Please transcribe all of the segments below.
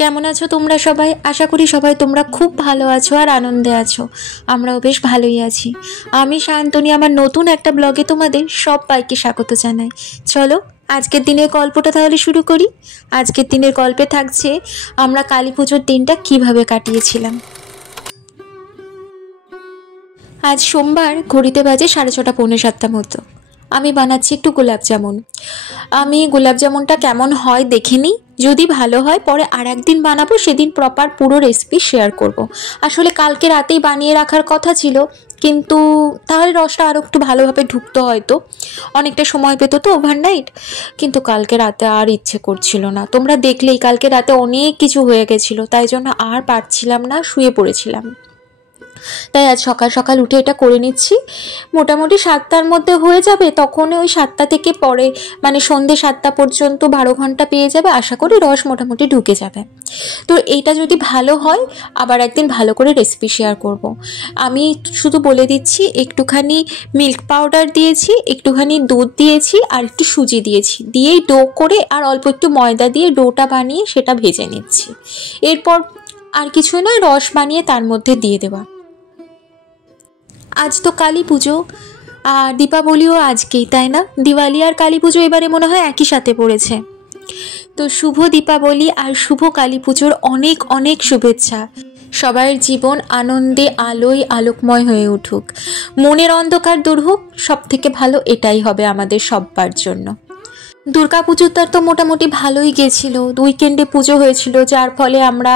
কেমন আছো তোমরা সবাই? আশা করি সবাই তোমরা খুব ভালো আছো আর আনন্দে আছো। আমরাও বেশ ভালোই আছি। আমি শান্তনী আমার নতুন একটা ব্লগে তোমাদের সবাইকে স্বাগত জানাই। চলো আজকের দিনের গল্পটা তাহলে শুরু করি। আজকের দিনের গল্পে থাকছে আমরা কালী পুজোর দিনটা কিভাবে কাটিয়েছিলাম। আজ সোমবার, ঘড়িতে বাজে 6:30 পৌনে 7টা মতো। আমি বানাচ্ছি একটু গোলাপ জামুন। আমি গোলাপ জামুনটা কেমন হয় দেখে নিই, যদি ভালো হয় পরে আর একদিন বানাবো, সেদিন প্রপার পুরো রেসিপি শেয়ার করব। আসলে কালকে রাতেই বানিয়ে রাখার কথা ছিল, কিন্তু তাহলে রসটা আরও একটু ভালোভাবে ঢুকতো, হয়তো অনেকটা সময় পেতো তো ওভারনাইট। কিন্তু কালকে রাতে আর ইচ্ছে করছিল না, তোমরা দেখলেই কালকে রাতে অনেক কিছু হয়ে গেছিলো, তাই জন্য আর পারছিলাম না, শুয়ে পড়েছিলাম। তাই আজ সকাল সকাল উঠে এটা করে নিচ্ছি। মোটামুটি 7টার মধ্যে হয়ে যাবে, তখন ওই 7টা থেকে পরে মানে সন্ধ্যে 7টা পর্যন্ত 12 ঘন্টা পেয়ে যাবে, আশা করি রস মোটামুটি ঢুকে যাবে। তো এইটা যদি ভালো হয় আবার একদিন ভালো করে রেসিপি শেয়ার করব। আমি শুধু বলে দিচ্ছি, একটুখানি মিল্ক পাউডার দিয়েছি, একটুখানি দুধ দিয়েছি আর একটু সুজি দিয়েছি, দিয়েই ডো করে আর অল্প একটু ময়দা দিয়ে ডোটা বানিয়ে সেটা ভেজে নিচ্ছি। এরপর আর কিছু নয়, রস বানিয়ে তার মধ্যে দিয়ে দেওয়া। আজ তো কালী পুজো আর দীপাবলিও আজকেই, তাই না? দিওয়ালি আর কালী পুজো এবারে মনে হয় একই সাথে পড়েছে। তো শুভ দীপাবলি আর শুভ কালী পুজোর অনেক অনেক শুভেচ্ছা। সবার জীবন আনন্দে আলোয় আলোকময় হয়ে উঠুক, মনের অন্ধকার দূর হোক, সব থেকে ভালো এটাই হবে আমাদের সবার জন্য। দুর্গা পুজোটা তো মোটামুটি ভালোই গেছিল, উইকেন্ডে পুজো হয়েছিল, যার ফলে আমরা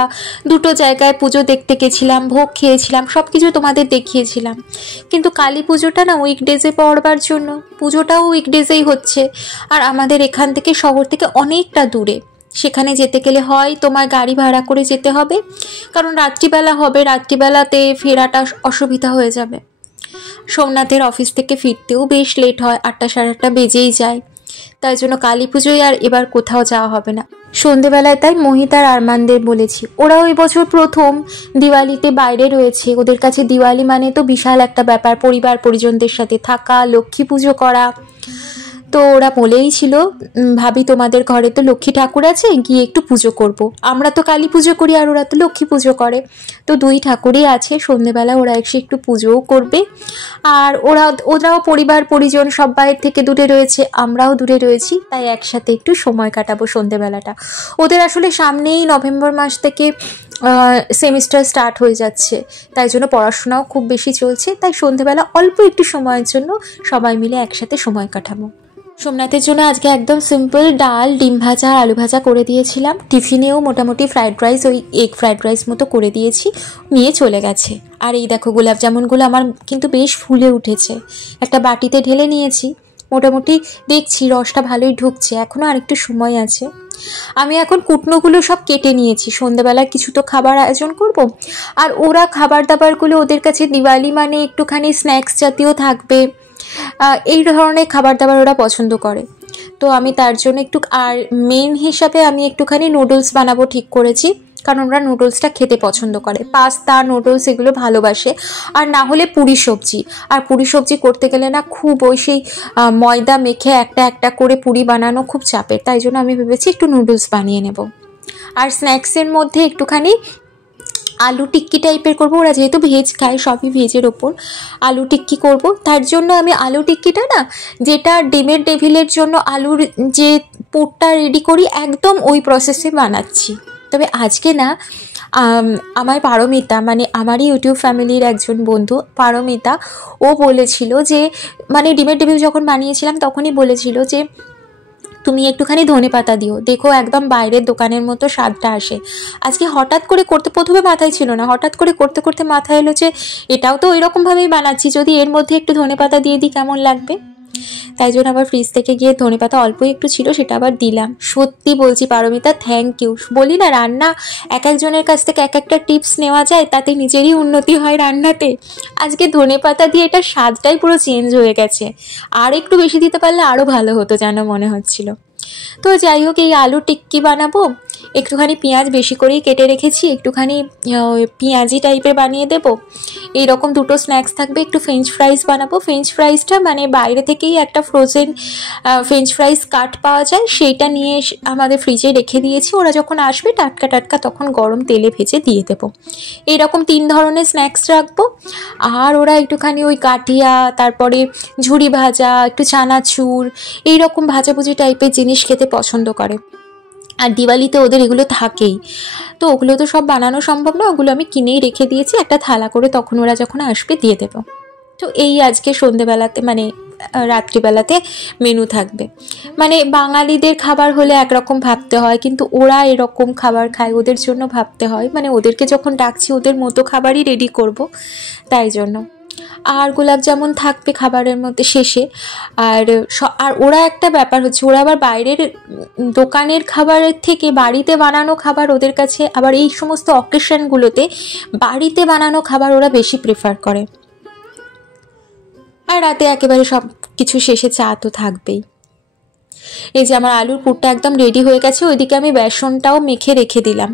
দুটো জায়গায় পুজো দেখতে গেছিলাম, ভোগ খেয়েছিলাম, সব কিছু তোমাদের দেখিয়েছিলাম। কিন্তু কালী পুজোটা না উইকডেজে পড়বার জন্য, পুজোটাও উইকডেজেই হচ্ছে, আর আমাদের এখান থেকে শহর থেকে অনেকটা দূরে। সেখানে যেতে গেলে হয় তোমার গাড়ি ভাড়া করে যেতে হবে, কারণ রাত্রিবেলা হবে, রাত্রিবেলাতে ফেরাটা অসুবিধা হয়ে যাবে। সোমনাথের অফিস থেকে ফিরতেও বেশ লেট হয়, 8টা সাড়ে 8টা বেজেই যায়। তাই জন্য কালী পুজোয় আর এবার কোথাও যাওয়া হবে না। সন্ধেবেলায় তাই মোহিত আর আরমানদের বলেছি, ওরা ওই বছর প্রথম দিওয়ালিতে বাইরে রয়েছে, ওদের কাছে দিওয়ালি মানে তো বিশাল একটা ব্যাপার, পরিবার পরিজনদের সাথে থাকা, লক্ষ্মী পুজো করা। তো ওরা বলেই ছিল, ভাবি তোমাদের ঘরে তো লক্ষ্মী ঠাকুর আছে, গিয়ে একটু পুজো করব। আমরা তো কালী পুজো করি আর ওরা তো লক্ষ্মী পুজো করে, তো দুই ঠাকুরই আছে, সন্ধেবেলা ওরা এসে একটু পুজোও করবে। আর ওরাও পরিবার পরিজন সব বাইরের থেকে দূরে রয়েছে, আমরাও দূরে রয়েছি, তাই একসাথে একটু সময় কাটাবো সন্ধেবেলাটা। ওদের আসলে সামনেই নভেম্বর মাস থেকে সেমিস্টার স্টার্ট হয়ে যাচ্ছে, তাই জন্য পড়াশোনাও খুব বেশি চলছে, তাই সন্ধেবেলা অল্প একটু সময়ের জন্য সবাই মিলে একসাথে সময় কাটাবো। সোমনাথের জন্য আজকে একদম সিম্পল ডাল, ডিম ভাজা, আলু ভাজা করে দিয়েছিলাম। টিফিনেও মোটামুটি ফ্রাইড রাইস, ওই এগ ফ্রাইড রাইস মতো করে দিয়েছি, নিয়ে চলে গেছে। আর এই দেখো গোলাপ জামুনগুলো আমার কিন্তু বেশ ফুলে উঠেছে, একটা বাটিতে ঢেলে নিয়েছি। মোটামুটি দেখছি রসটা ভালোই ঢুকছে, এখনও আরেকটু সময় আছে। আমি এখন কুটনোগুলো সব কেটে নিয়েছি, সন্ধ্যাবেলা কিছু তো খাবার আয়োজন করব। আর ওরা খাবার দাবারগুলো, ওদের কাছে দিওয়ালি মানে একটুখানি স্ন্যাক্স জাতীয় থাকবে, এই ধরনের খাবার দাবার ওরা পছন্দ করে। তো আমি তার জন্য একটু, আর মেন হিসাবে আমি একটুখানি নুডলস বানাবো ঠিক করেছি, কারণ ওরা নুডলসটা খেতে পছন্দ করে, পাস্তা নুডলস এগুলো ভালোবাসে। আর না হলে পুরি সবজি, আর পুরি সবজি করতে গেলে না খুব ওই সেই ময়দা মেখে একটা একটা করে পুরি বানানো খুব চাপের, তাই জন্য আমি ভেবেছি একটু নুডলস বানিয়ে নেব। আর স্ন্যাক্সের মধ্যে একটুখানি আলু টিক্কি টাইপের করবো, ওরা যেহেতু ভেজ খায়, সবই ভেজের ওপর আলু টিক্কি করব। তার জন্য আমি আলু টিক্কিটা না, যেটা ডিমের ডেভিলের জন্য আলুর যে পুরটা রেডি করি, একদম ওই প্রসেসে বানাচ্ছি। তবে আজকে না আমার পারমিতা, মানে আমারই ইউটিউব ফ্যামিলির একজন বন্ধু পারমিতা, ও বলেছিল যে, মানে ডিমের ডেভিল যখন বানিয়েছিলাম তখনই বলেছিল যে তুমি একটুখানি ধনেপাতা দিও, দেখো একদম বাইরের দোকানের মতো স্বাদটা আসে। আজকে হঠাৎ করে করতে, প্রথমে মাথায় ছিল না, হঠাৎ করে করতে করতে মাথায় এলো যে এটাও তো ওইরকমভাবেই বানাচ্ছি, যদি এর মধ্যে একটু ধনেপাতা দিয়ে দিই কেমন লাগবে। তাই জন্য আবার ফ্রিজ থেকে গিয়ে ধনেপাতা অল্পই একটু ছিল, সেটা আবার দিলাম। সত্যি বলছি পারমিতা, থ্যাংক ইউ। বলি না, রান্না এক একজনের কাছ থেকে এক একটা টিপস নেওয়া যায়, তাতে নিজেরই উন্নতি হয় রান্নাতে। আজকে ধনেপাতা দিয়ে এটার স্বাদটাই পুরো চেঞ্জ হয়ে গেছে, আর একটু বেশি দিতে পারলে আরও ভালো হতো যেন মনে হচ্ছিল। তো যাই হোক, এই আলু টিক্কি বানাবো। একটুখানি পেঁয়াজ বেশি করেই কেটে রেখেছি, একটুখানি পেঁয়াজি টাইপের বানিয়ে দেবো। এইরকম দুটো স্ন্যাক্স থাকবে। একটু ফ্রেঞ্চ ফ্রাইস বানাবো। ফ্রেঞ্চ ফ্রাইসটা মানে বাইরে থেকেই একটা ফ্রোজেন ফ্রেঞ্চ ফ্রাইস কাট পাওয়া যায়, সেইটা নিয়ে আমাদের ফ্রিজে রেখে দিয়েছি। ওরা যখন আসবে টাটকা টাটকা তখন গরম তেলে ভেজে দিয়ে দেবো। এইরকম 3 ধরনের স্ন্যাক্স রাখবো। আর ওরা একটুখানি ওই গাঠিয়া, তারপরে ঝুরি ভাজা, একটু চানাচুর, এইরকম ভাজাভুজি টাইপের জিনিস খেতে পছন্দ করে। আর দিওয়ালিতে ওদের এগুলো থাকেই, তো ওগুলো তো সব বানানো সম্ভব না, ওগুলো আমি কিনেই রেখে দিয়েছি একটা থালা করে, তখন ওরা যখন আসবে দিয়ে দেবো। তো এই আজকে সন্ধেবেলাতে মানে রাত্রিবেলাতে মেনু থাকবে। মানে বাঙালিদের খাবার হলে একরকম ভাবতে হয়, কিন্তু ওরা এরকম খাবার খায়, ওদের জন্য ভাবতে হয়। মানে ওদেরকে যখন ডাকছি ওদের মতো খাবারই রেডি করব, তাই জন্য। আর গোলাপ জামুন থাকবে খাবারের মধ্যে শেষে। আর ওরা একটা ব্যাপার হচ্ছে, ওরা আবার বাইরের দোকানের খাবারের থেকে বাড়িতে বানানো খাবার ওদের কাছে, আবার এই সমস্ত অকেশনগুলোতে বাড়িতে বানানো খাবার ওরা বেশি প্রেফার করে। আর রাতে একেবারে সব কিছু শেষে চা তো থাকবেই। এই যে আমার আলুর পুরটা একদম রেডি হয়ে গেছে, ওইদিকে আমি বেসনটাও মেখে রেখে দিলাম।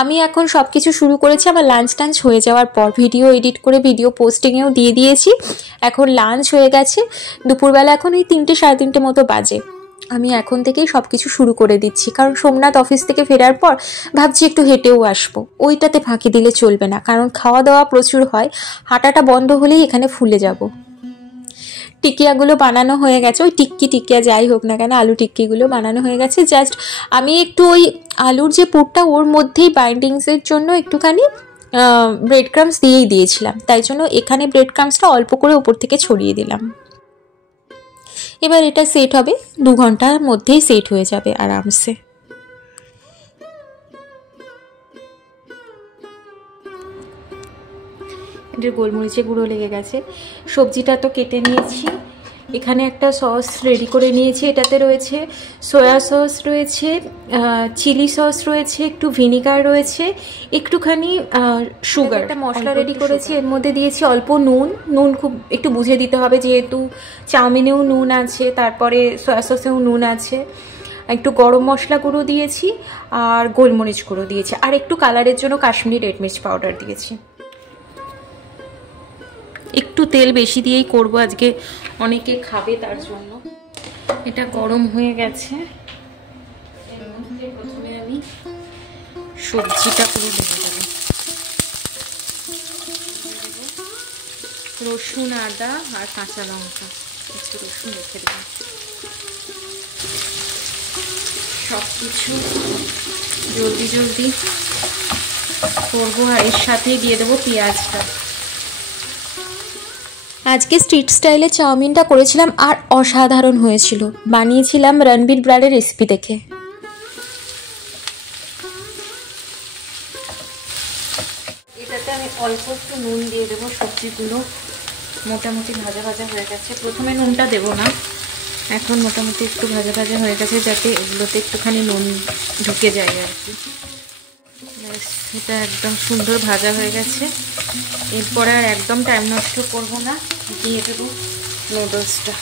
আমি এখন সব কিছু শুরু করেছি আমার লাঞ্চ টাঞ্চ হয়ে যাওয়ার পর। ভিডিও এডিট করে ভিডিও পোস্টিংয়েও দিয়ে দিয়েছি। এখন লাঞ্চ হয়ে গেছে, দুপুরবেলা এখন এই 3টে সাড়ে 3টে মতো বাজে। আমি এখন থেকেই সব কিছু শুরু করে দিচ্ছি, কারণ সোমনাথ অফিস থেকে ফেরার পর ভাবছি একটু হেঁটেও আসবো। ওইটাতে ফাঁকি দিলে চলবে না, কারণ খাওয়া দাওয়া প্রচুর হয়, হাঁটাটা বন্ধ হলেই এখানে ফুলে যাব। টিকিয়াগুলো বানানো হয়ে গেছে, ওই টিক্কিয়া যাই হোক না কেন, আলু টিক্কিগুলো বানানো হয়ে গেছে। জাস্ট আমি একটু ওই আলুর যে পুরটা ওর মধ্যেই বাইন্ডিংসের জন্য একটুখানি ব্রেড ক্রামস দিয়েই দিয়েছিলাম, তাই জন্য এখানে ব্রেড ক্রামসটা অল্প করে উপর থেকে ছড়িয়ে দিলাম। এবার এটা সেট হবে, 2 ঘন্টার মধ্যেই সেট হয়ে যাবে আরামসে। এটার গোলমরিচে গুঁড়ো লেগে গেছে। সবজিটা তো কেটে নিয়েছি, এখানে একটা সস রেডি করে নিয়েছি। এটাতে রয়েছে সয়া সস, রয়েছে চিলি সস, রয়েছে একটু ভিনিগার, রয়েছে একটুখানি সুগার। একটা মশলা রেডি করেছি, এর মধ্যে দিয়েছি অল্প নুন। নুন খুব একটু বুঝে দিতে হবে, যেহেতু চাউমিনেও নুন আছে, তারপরে সয়া সসেও নুন আছে। একটু গরম মশলা গুঁড়ো দিয়েছি, আর গোলমরিচ গুঁড়ো দিয়েছি, আর একটু কালারের জন্য কাশ্মীরি রেড মির্চ পাউডার দিয়েছি। একটু তেল বেশি দিয়েই করব আজকে, অনেকে খাবে তার জন্য। এটা গরম হয়ে গেছে, এর মধ্যে প্রথমে আমি সবজিটা পুরো ঢেলে দেব। রসুন, আদা আর কাঁচা লঙ্কা, একটু রসুন রেখে দেব। সব কিছু জলদি জলদি করবো, আর এর সাথেই দিয়ে দেবো পেঁয়াজটা। আজকে স্ট্রিট স্টাইলে চাউমিনটা করেছিলাম, আর অসাধারণ হয়েছিল। বানিয়েছিলাম রণবীর ব্রাডের রেসিপি দেখে। এটাতে আমি অল্প একটু নুন দিয়ে দেবো। সবজিগুলো মোটামুটি ভাজা ভাজা হয়ে গেছে, প্রথমে নুনটা দেবো না, এখন মোটামুটি একটু ভাজা ভাজা হয়ে গেছে, যাতে এগুলোতে একটুখানি নুন ঢুকে যায় আর কি। এটা একদম সুন্দর ভাজা হয়ে গেছে। এরপর আর একদম টাইম নষ্ট করবো না, দিয়ে দেবো নুডলসটা।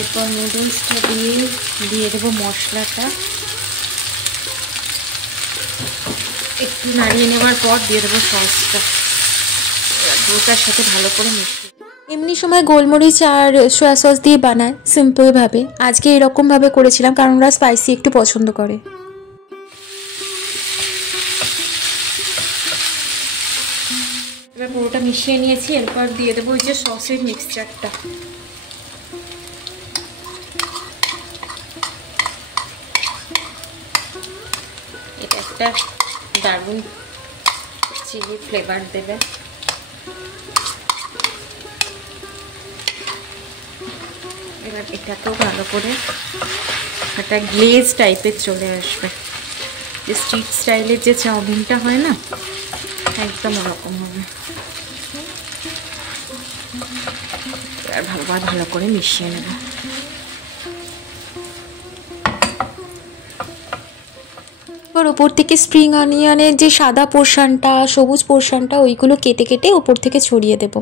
এরপর নুডলসটা দিয়ে দেবো মশলাটা। একটু নাড়িয়ে নেওয়ার পর দিয়ে দেবো সসটা, ওটার সাথে ভালো করে মিশিয়ে। এমনি সময় গোলমরিচ আর সয়া সস দিয়ে বানায় সিম্পলভাবে, আজকে এরকমভাবে করেছিলাম কারণ ওরা স্পাইসি একটু পছন্দ করে। এবার পুরোটা মিশিয়ে নিয়েছি, এরপর দিয়ে দেবো ওই যে সসের মিক্সচারটা। এটা একটা দারুণ চিলি ফ্লেভার দেবে। এবার এটাকেও ভালো করে একটা গ্লেজ টাইপের চলে আসবে, যে স্ট্রিট স্টাইলের যে চাউমিনটা হয় না, একদম ওরকম হবে। আর ভালো করে মিশিয়ে নেব। এবার ওপর থেকে স্প্রিং অনিয়নের যে সাদা পোর্শনটা, সবুজ পোর্শনটা, ওইগুলো কেটে কেটে ওপর থেকে ছড়িয়ে দেব।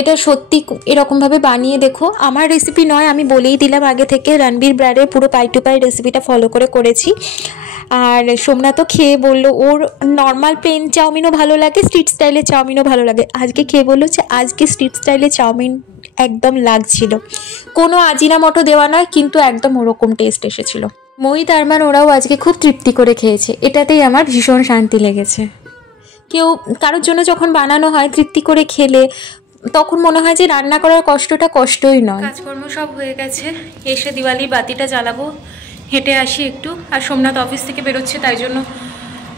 এটা সত্যি এরকমভাবে বানিয়ে দেখো। আমার রেসিপি নয়, আমি বলেই দিলাম আগে থেকে, রণবীর ব্র্যাডের পুরো পাই টু পাই রেসিপিটা ফলো করে করেছি। আর সোমনাথও খেয়ে বললো ওর নর্মাল প্লেন চাউমিনও ভালো লাগে, স্ট্রিট স্টাইলের চাউমিনও ভালো লাগে। আজকে খেয়ে বললো যে আজকে স্ট্রিট স্টাইলের চাউমিন একদম লাগছিল, কোনো আজিনামোটো দেওয়া নয়, কিন্তু একদম ওরকম টেস্ট এসেছিল। মোহিত আরমান ওরাও আজকে খুব তৃপ্তি করে খেয়েছে, এটাতেই আমার ভীষণ শান্তি লেগেছে। কেউ কারোর জন্য যখন বানানো হয় তৃপ্তি করে খেলে তখন মনে হয় যে রান্না করার কষ্টটা কষ্টই নয়। কাজকর্ম সব হয়ে গেছে, এসে দিওয়ালি বাতিটা জ্বালাবো, হেঁটে আসি একটু। আর সোমনাথ অফিস থেকে বেরোচ্ছে, তাই জন্য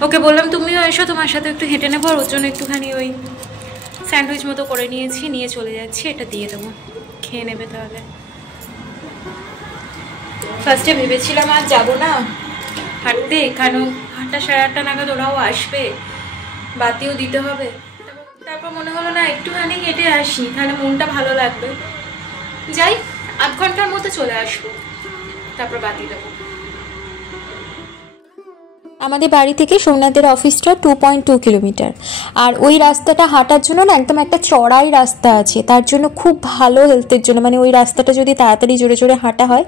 ওকে বললাম তুমিও এসো, তোমার সাথে একটু হেঁটে নেবো। আর ওর জন্য একটুখানি ওই স্যান্ডউইচ মতো করে নিয়েছি, নিয়ে চলে যাচ্ছি। এটা দিয়ে দেবো, খেয়ে নেবে তাহলে। ফার্স্টে ভেবেছিলাম আর যাবো না হাঁটতে, কারণ 8টা সাড়ে 8টা নাগাদ ওরাও আসবে, বাতিও দিতে হবে। তারপর মনে হলো না একটুখানি হেঁটে আসি, তাহলে মনটা ভালো লাগবে। যাই, 8 ঘন্টার মতো চলে আসবো, তারপর বাতি দেবো। আমাদের বাড়ি থেকে সোমনাথের অফিসটা 2.2 কিলোমিটার। আর ওই রাস্তাটা হাঁটার জন্য না একদম একটা চড়াই রাস্তা আছে, তার জন্য খুব ভালো হেলথের জন্য, মানে ওই রাস্তাটা যদি তাড়াতাড়ি জোরে জোরে হাঁটা হয়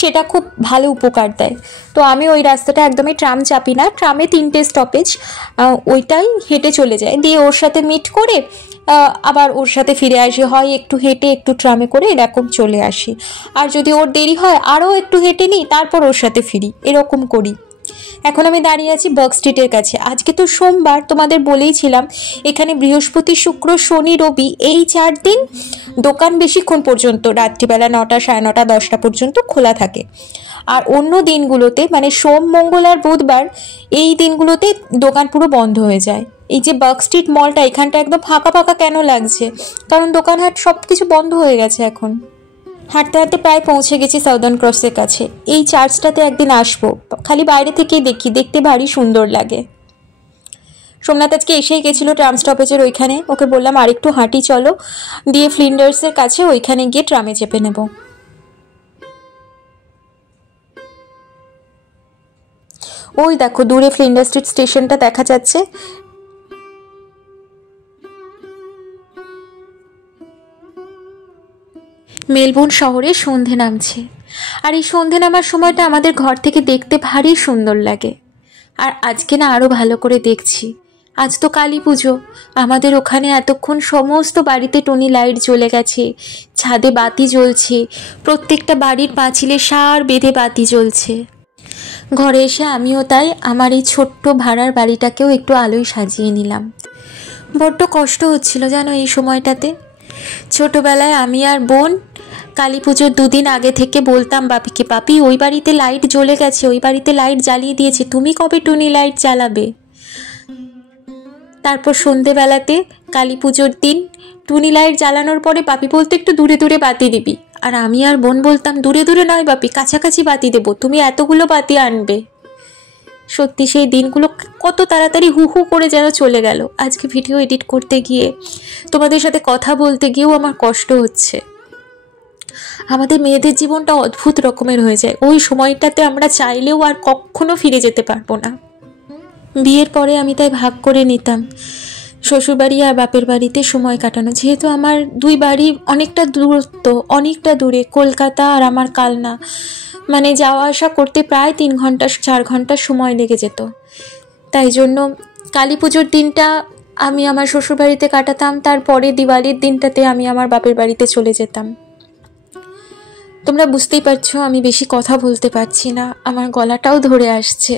সেটা খুব ভালো উপকার দেয়। তো আমি ওই রাস্তাটা একদমই ট্রাম চাপি না, ট্রামে 3টে স্টপেজ, ওইটাই হেঁটে চলে যায়, দিয়ে ওর সাথে মিট করে আবার ওর সাথে ফিরে আসি, হয় একটু হেঁটে একটু ট্রামে করে এরকম চলে আসি। আর যদি ওর দেরি হয় আরও একটু হেঁটে নিই, তারপর ওর সাথে ফিরি, এরকম করি। এখন আমি দাঁড়িয়ে আছি বার্গ স্ট্রিটের কাছে। আজকে তো সোমবার, তোমাদের বলেইছিলাম এখানে বৃহস্পতি শুক্র শনি রবি এই 4 দিন দোকান বেশিক্ষণ পর্যন্ত, রাত্রিবেলা 9টা সাড়ে 9টা 10টা পর্যন্ত খোলা থাকে। আর অন্য দিনগুলোতে মানে সোম মঙ্গল আর বুধবার এই দিনগুলোতে দোকান পুরো বন্ধ হয়ে যায়। এই যে বার্গ স্ট্রিট মলটা, এখানটা একদম ফাঁকা ফাঁকা কেন লাগছে, কারণ দোকানহাট সব কিছু বন্ধ হয়ে গেছে এখন। হাঁটতে হাঁটতে প্রায় পৌঁছে গেছি সাউদার্ন ক্রসের কাছে। এই চার্চটাতে একদিন আসবো, খালি বাইরে থেকেই দেখি, দেখতে ভারী সুন্দর লাগে। সোমনাথ আজকে এসেই গেছিলো ট্রাম স্টপেজের ওইখানে, ওকে বললাম আর একটু হাঁটি চলো, দিয়ে ফ্লিন্ডার্সের কাছে ওইখানে গিয়ে ট্রামে চেপে নেব। ওই দেখো দূরে ফ্লিন্ডার স্ট্রিট স্টেশনটা দেখা যাচ্ছে। মেলবোর্ন শহরে সন্ধে নামছে, আর এই সন্ধে নামার সময়টা আমাদের ঘর থেকে দেখতে ভারী সুন্দর লাগে। আর আজকে না আরও ভালো করে দেখছি, আজ তো কালী পুজো। আমাদের ওখানে এতক্ষণ সমস্ত বাড়িতে টুনি লাইট জ্বলে গেছে, ছাদে বাতি জ্বলছে, প্রত্যেকটা বাড়ির পাঁচিলে সার বেঁধে বাতি জ্বলছে। ঘরে এসে আমিও তাই আমার এই ছোট্ট ভাড়ার বাড়িটাকেও একটু আলোয় সাজিয়ে নিলাম। বড্ড কষ্ট হচ্ছিল জানো এই সময়টাতে। ছোটোবেলায় আমি আর বোন কালী পুজোর 2 দিন আগে থেকে বলতাম বাপিকে, পাপি ওই বাড়িতে লাইট জ্বলে গেছে, ওই বাড়িতে লাইট জ্বালিয়ে দিয়েছে, তুমি কবে টুনি লাইট জ্বালাবে। তারপর সন্ধেবেলাতে কালী পুজোর দিন টুনি লাইট জ্বালানোর পরে বাপি বলতো একটু দূরে দূরে বাতি দিবি, আর আমি আর বোন বলতাম দূরে দূরে নয় বাপি, কাছাকাছি বাতি দেবো, তুমি এতগুলো বাতি আনবে। সত্যি সেই দিনগুলো কত তাড়াতাড়ি হু হু করে যেন চলে গেল। আজকে ভিডিও এডিট করতে গিয়ে, তোমাদের সাথে কথা বলতে গিয়েও আমার কষ্ট হচ্ছে। আমাদের মেয়েদের জীবনটা অদ্ভুত রকমের হয়ে যায়, ওই সময়টাতে আমরা চাইলেও আর কখনো ফিরে যেতে পারবো না। বিয়ের পরে আমি তাই ভাগ করে নিতাম শ্বশুরবাড়ি আর বাপের বাড়িতে সময় কাটানো, যেহেতু আমার 2 বাড়ি অনেকটা দূরত্ব, অনেকটা দূরে, কলকাতা আর আমার কালনা, মানে যাওয়া আসা করতে প্রায় 3 ঘন্টা 4 ঘন্টা সময় লেগে যেত। তাই জন্য কালী পুজোর দিনটা আমি আমার শ্বশুরবাড়িতে কাটাতাম, তারপরে দিওয়ালির দিনটাতে আমি আমার বাপের বাড়িতে চলে যেতাম। তোমরা বুঝতেই পারছো আমি বেশি কথা বলতে পারছি না, আমার গলাটাও ধরে আসছে।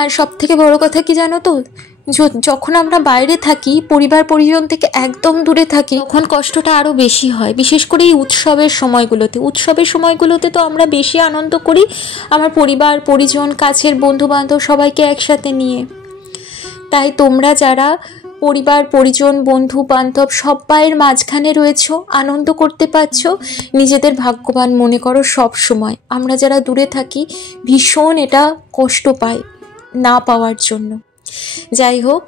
আর সব থেকে বড় কথা কি জানো তো, যখন আমরা বাইরে থাকি, পরিবার পরিজন থেকে একদম দূরে থাকি, তখন কষ্টটা আরও বেশি হয়। বিশেষ করে এই উৎসবের সময়গুলোতে তো আমরা বেশি আনন্দ করি আমার পরিবার পরিজন কাছের বন্ধু বান্ধব সবাইকে একসাথে নিয়ে। তাই তোমরা যারা পরিবার পরিজন বন্ধু বান্ধব সবাইয়ের মাঝখানে রয়েছো, আনন্দ করতে পারছো, নিজেদের ভাগ্যবান মনে করো। সব সময় আমরা যারা দূরে থাকি ভীষণ এটা কষ্ট পাই না পাওয়ার জন্য। যাই হোক,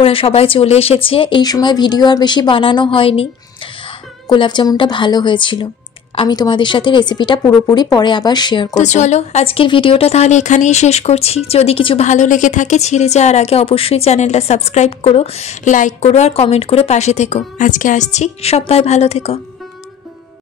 ওরা সবাই চলে এসেছে। এই সময় ভিডিও আর বেশি বানানো হয়নি। গোলাপ জামুনটা ভালো হয়েছিল। আমি তোমাদের সাথে রেসিপিটা পুরোপুরি পরে আবার শেয়ার করব। তো চলো আজকের ভিডিওটা তাহলে এখানেই শেষ করছি। যদি কিছু ভালো লেগে থাকে ছেড়ে যাওয়ার আগে অবশ্যই চ্যানেলটা সাবস্ক্রাইব করো, লাইক করো আর কমেন্ট করে পাশে থেকো। আজকে আসছি, সবাই ভালো থেকো।